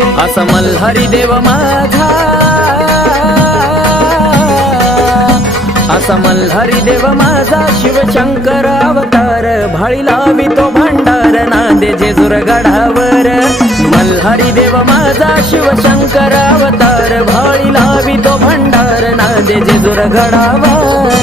असा मल्हारी देव माझा, असा मल्हारी देव माझा शिवशंकर अवतार, भाळी लावितो भंडार नांदे जेजुर गडावर। मल्हारी देव माझा शिवशंकर अवतार, भाळी लावितो भंडार नांदे जेजुर गडावर।